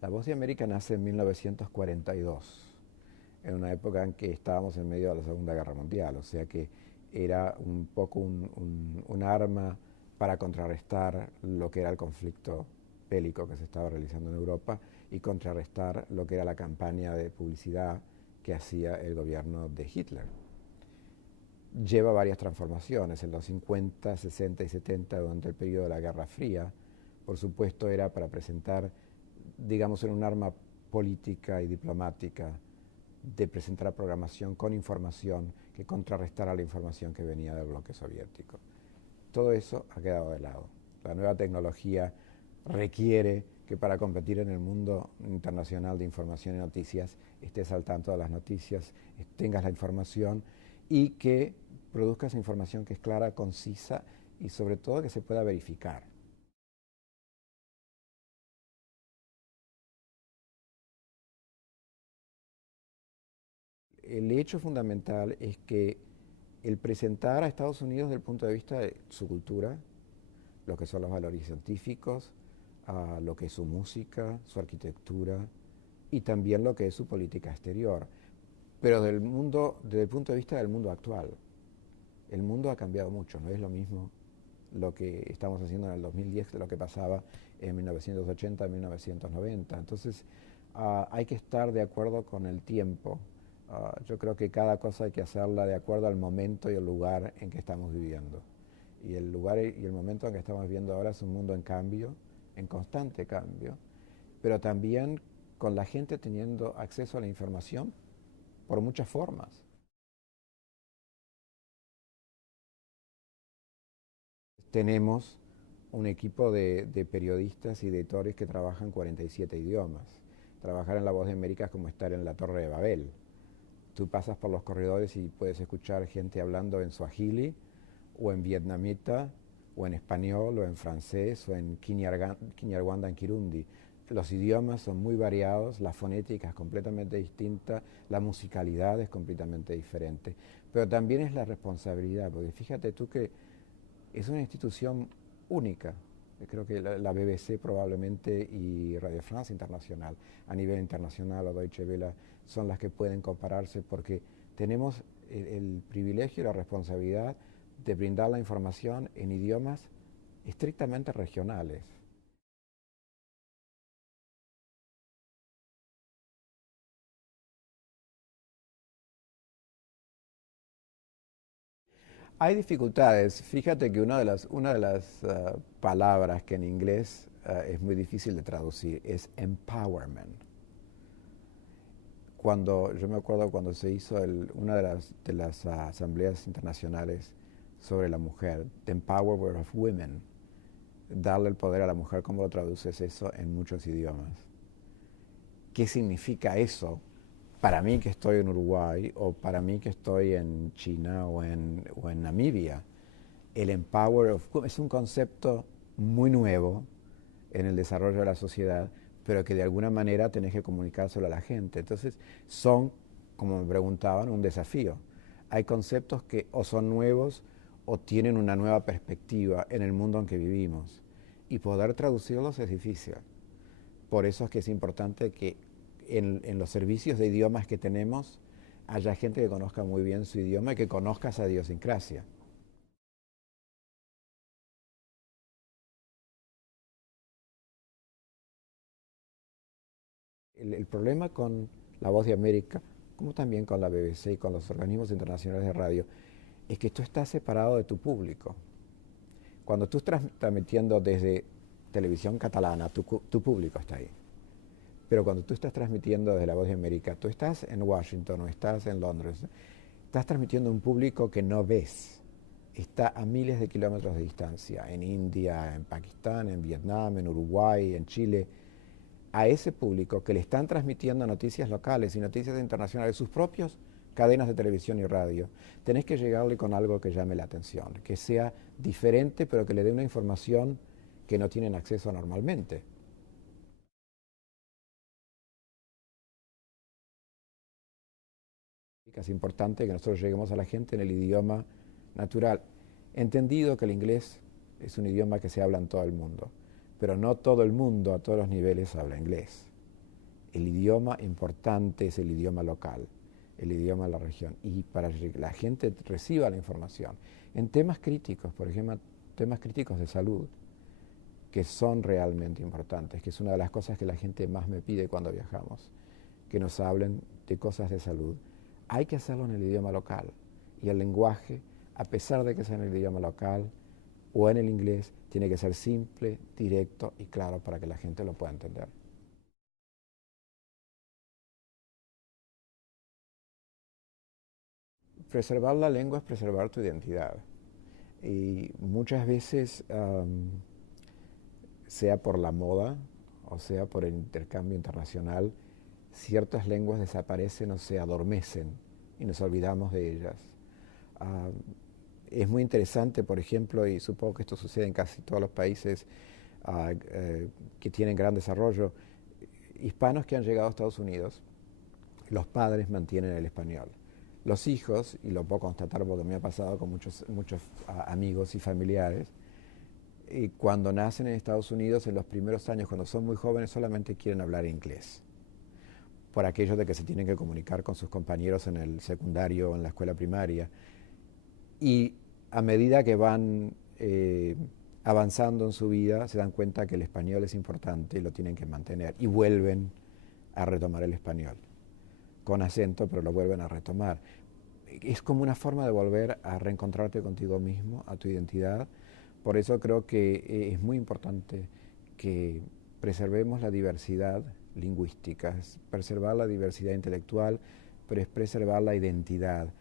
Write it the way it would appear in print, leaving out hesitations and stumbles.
La Voz de América nace en 1942, en una época en que estábamos en medio de la Segunda Guerra Mundial, o sea que era un poco un arma para contrarrestar lo que era el conflicto bélico que se estaba realizando en Europa y contrarrestar lo que era la campaña de publicidad que hacía el gobierno de Hitler. Lleva varias transformaciones. En los 50, 60 y 70, durante el periodo de la Guerra Fría, por supuesto era para presentar, digamos, en un arma política y diplomática de presentar programación con información que contrarrestara la información que venía del bloque soviético. Todo eso ha quedado de lado. La nueva tecnología requiere que para competir en el mundo internacional de información y noticias estés al tanto de las noticias, tengas la información y que produzcas información que es clara, concisa y sobre todo que se pueda verificar. El hecho fundamental es que el presentar a Estados Unidos desde el punto de vista de su cultura, lo que son los valores científicos, lo que es su música, su arquitectura y también lo que es su política exterior, pero desde el punto de vista del mundo actual. El mundo ha cambiado mucho, no es lo mismo lo que estamos haciendo en el 2010 de lo que pasaba en 1980, 1990. Entonces, hay que estar de acuerdo con el tiempo. Yo creo que cada cosa hay que hacerla de acuerdo al momento y el lugar en que estamos viviendo. Y el lugar y el momento en que estamos viviendo ahora es un mundo en cambio, en constante cambio, pero también con la gente teniendo acceso a la información por muchas formas. Tenemos un equipo de periodistas y de editores que trabajan 47 idiomas. Trabajar en La Voz de América es como estar en la Torre de Babel. Tú pasas por los corredores y puedes escuchar gente hablando en suajili, o en vietnamita, o en español, o en francés, o en kinyarwanda, en kirundi. Los idiomas son muy variados, la fonética es completamente distinta, la musicalidad es completamente diferente. Pero también es la responsabilidad, porque fíjate tú que es una institución única. Creo que la BBC probablemente y Radio France Internacional, a nivel internacional o Deutsche Welle, son las que pueden compararse porque tenemos el privilegio y la responsabilidad de brindar la información en idiomas estrictamente regionales. Hay dificultades. Fíjate que una de las palabras que en inglés es muy difícil de traducir es empowerment. Yo me acuerdo cuando se hizo una de las asambleas internacionales sobre la mujer, The Empowerment of Women, darle el poder a la mujer, ¿cómo lo traduces eso en muchos idiomas? ¿Qué significa eso para mí que estoy en Uruguay o para mí que estoy en China o en Namibia? El Empower of Women es un concepto muy nuevo en el desarrollo de la sociedad, pero que de alguna manera tenés que comunicárselo a la gente. Entonces, son, como me preguntaban, un desafío. Hay conceptos que o son nuevos o tienen una nueva perspectiva en el mundo en que vivimos. Y poder traducirlos es difícil. Por eso es que es importante que en los servicios de idiomas que tenemos haya gente que conozca muy bien su idioma y que conozca esa idiosincrasia. El problema con La Voz de América, como también con la BBC y con los organismos internacionales de radio, es que tú estás separado de tu público. Cuando tú estás transmitiendo desde televisión catalana, tu público está ahí. Pero cuando tú estás transmitiendo desde La Voz de América, tú estás en Washington o estás en Londres, estás transmitiendo a un público que no ves. Está a miles de kilómetros de distancia, en India, en Pakistán, en Vietnam, en Uruguay, en Chile. A ese público que le están transmitiendo noticias locales y noticias internacionales, sus propios cadenas de televisión y radio, tenés que llegarle con algo que llame la atención, que sea diferente, pero que le dé una información que no tienen acceso normalmente. Es importante que nosotros lleguemos a la gente en el idioma natural, entendido que el inglés es un idioma que se habla en todo el mundo, pero no todo el mundo a todos los niveles habla inglés. El idioma importante es el idioma local, el idioma de la región, y para que la gente reciba la información. En temas críticos, por ejemplo, temas críticos de salud, que son realmente importantes, que es una de las cosas que la gente más me pide cuando viajamos, que nos hablen de cosas de salud. Hay que hacerlo en el idioma local, y el lenguaje, a pesar de que sea en el idioma local o en el inglés, tiene que ser simple, directo y claro para que la gente lo pueda entender. Preservar la lengua es preservar tu identidad. Y muchas veces, sea por la moda o sea por el intercambio internacional, ciertas lenguas desaparecen o se adormecen y nos olvidamos de ellas. Uh, es muy interesante, por ejemplo, y supongo que esto sucede en casi todos los países que tienen gran desarrollo, hispanos que han llegado a Estados Unidos, los padres mantienen el español. Los hijos, y lo puedo constatar porque me ha pasado con muchos amigos y familiares, y cuando nacen en Estados Unidos, en los primeros años, cuando son muy jóvenes, solamente quieren hablar inglés, por aquello de que se tienen que comunicar con sus compañeros en el secundario o en la escuela primaria. Y a medida que van avanzando en su vida, se dan cuenta que el español es importante y lo tienen que mantener, y vuelven a retomar el español, con acento, pero lo vuelven a retomar. Es como una forma de volver a reencontrarte contigo mismo, a tu identidad. Por eso creo que es muy importante que preservemos la diversidad lingüística, es preservar la diversidad intelectual, pero es preservar la identidad,